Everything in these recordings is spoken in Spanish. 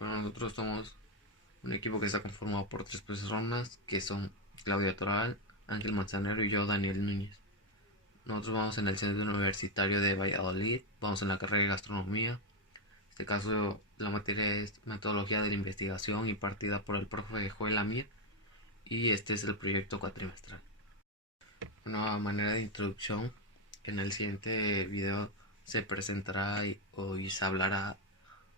Bueno, nosotros somos un equipo que está conformado por tres personas, que son Claudia Toral, Ángel Manzanero y yo, Daniel Núñez. Nosotros vamos en el Centro Universitario de Valladolid, vamos en la carrera de Gastronomía. En este caso, la materia es Metodología de la Investigación, impartida por el profe Joel Amir, y este es el proyecto cuatrimestral. Una manera de introducción: en el siguiente video se presentará y se hablará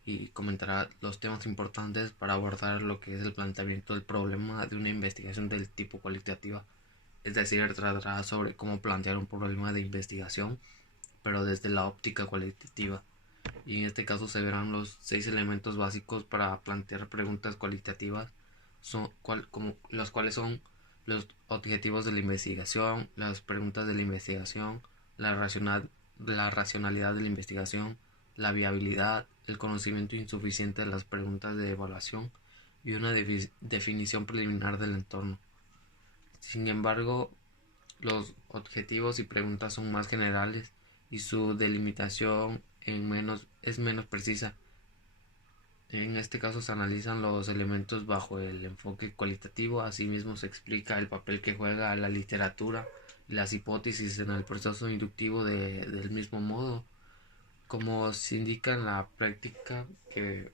y comentará los temas importantes para abordar lo que es el planteamiento del problema de una investigación del tipo cualitativa. Es decir, tratará sobre cómo plantear un problema de investigación, pero desde la óptica cualitativa. Y en este caso se verán los 6 elementos básicos para plantear preguntas cualitativas, como, los cuales son los objetivos de la investigación, las preguntas de la investigación, la, la racionalidad de la investigación, la viabilidad, el conocimiento insuficiente de las preguntas de evaluación y una definición preliminar del entorno. Sin embargo, los objetivos y preguntas son más generales y su delimitación es menos precisa. En este caso se analizan los elementos bajo el enfoque cualitativo. Asimismo se explica el papel que juega la literatura y las hipótesis en el proceso inductivo del mismo modo, como se indica en la práctica, que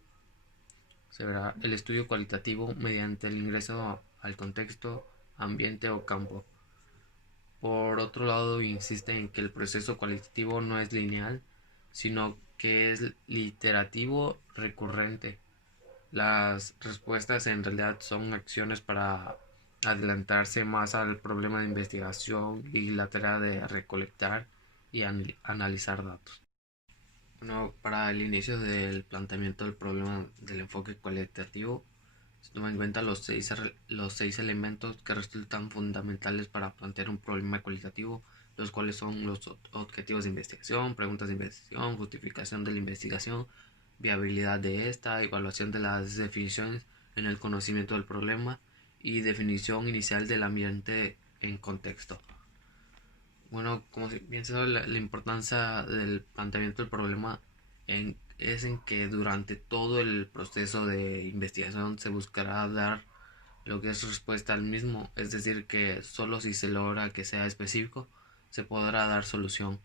se verá el estudio cualitativo mediante el ingreso al contexto, ambiente o campo. Por otro lado, insiste en que el proceso cualitativo no es lineal, sino que es iterativo recurrente. Las respuestas en realidad son acciones para adelantarse más al problema de investigación y la tarea de recolectar y analizar datos. Bueno, para el inicio del planteamiento del problema del enfoque cualitativo, se toma en cuenta los seis elementos que resultan fundamentales para plantear un problema cualitativo, los cuales son los objetivos de investigación, preguntas de investigación, justificación de la investigación, viabilidad de esta, evaluación de las definiciones en el conocimiento del problema y definición inicial del ambiente en contexto. Bueno, como bien se sabe, la importancia del planteamiento del problema es en que durante todo el proceso de investigación se buscará dar lo que es respuesta al mismo, es decir, que solo si se logra que sea específico, se podrá dar solución.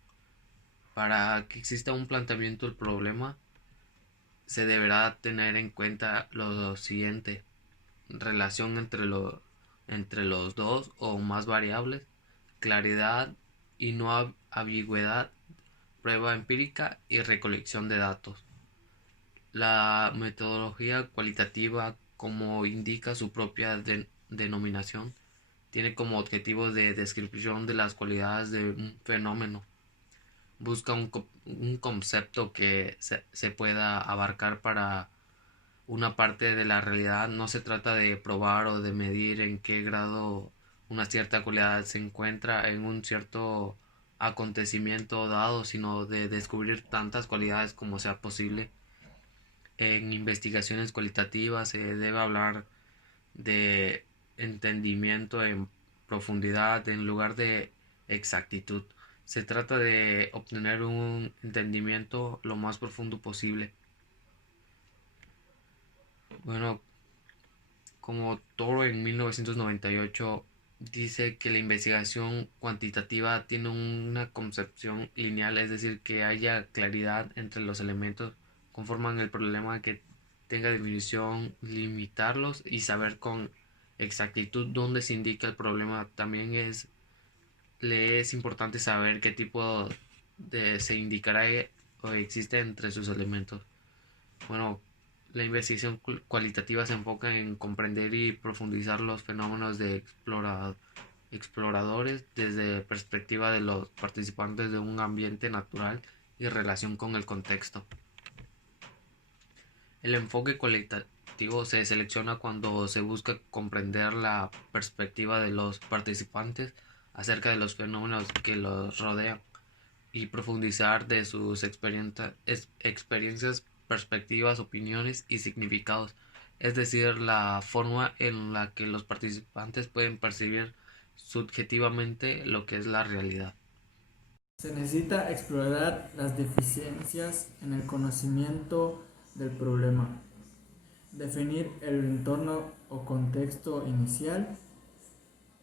Para que exista un planteamiento del problema, se deberá tener en cuenta lo siguiente: relación entre los dos o más variables, claridad y no ambigüedad, prueba empírica y recolección de datos. La metodología cualitativa, como indica su propia denominación, tiene como objetivo de descripción de las cualidades de un fenómeno. Busca un concepto que se pueda abarcar para una parte de la realidad. No se trata de probar o de medir en qué grado una cierta cualidad se encuentra en un cierto acontecimiento dado, sino de descubrir tantas cualidades como sea posible. En investigaciones cualitativas se debe hablar de entendimiento en profundidad en lugar de exactitud. Se trata de obtener un entendimiento lo más profundo posible. Bueno, como Toro en 1998 dice que la investigación cuantitativa tiene una concepción lineal, es decir, que haya claridad entre los elementos conforman el problema, que tenga definición, limitarlos y saber con exactitud dónde se indica el problema. También le es importante saber qué tipo de se indicará o existe entre sus elementos. Bueno, la investigación cualitativa se enfoca en comprender y profundizar los fenómenos de exploradores desde perspectiva de los participantes de un ambiente natural y relación con el contexto. El enfoque cualitativo se selecciona cuando se busca comprender la perspectiva de los participantes acerca de los fenómenos que los rodean y profundizar de sus experiencias, perspectivas, opiniones y significados, es decir, la forma en la que los participantes pueden percibir subjetivamente lo que es la realidad. Se necesita explorar las deficiencias en el conocimiento del problema. definir el entorno o contexto inicial,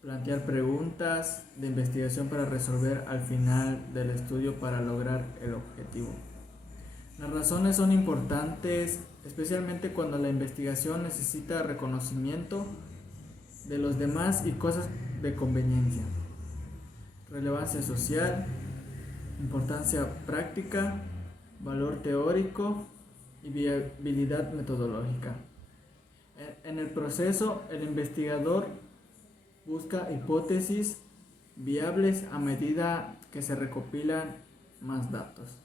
plantear preguntas de investigación para resolver al final del estudio para lograr el objetivo. Las razones son importantes, especialmente cuando la investigación necesita reconocimiento de los demás y cosas de conveniencia. Relevancia social, importancia práctica, valor teórico y viabilidad metodológica. En el proceso, el investigador busca hipótesis viables a medida que se recopilan más datos.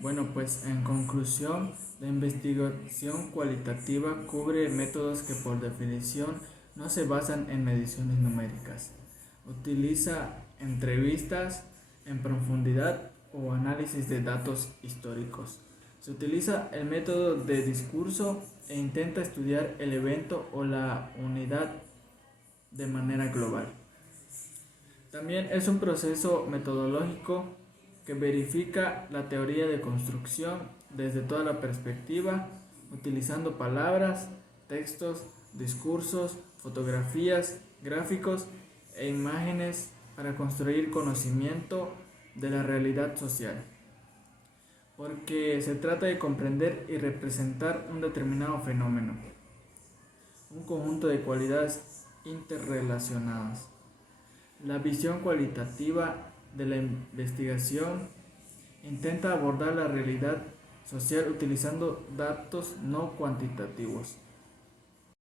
Bueno, pues en conclusión, la investigación cualitativa cubre métodos que por definición no se basan en mediciones numéricas. Utiliza entrevistas en profundidad o análisis de datos históricos. Se utiliza el método de discurso e intenta estudiar el evento o la unidad de manera global. También es un proceso metodológico que verifica la teoría de construcción desde toda la perspectiva, utilizando palabras, textos, discursos, fotografías, gráficos e imágenes para construir conocimiento de la realidad social, porque se trata de comprender y representar un determinado fenómeno, un conjunto de cualidades interrelacionadas. La visión cualitativa de la investigación intenta abordar la realidad social utilizando datos no cuantitativos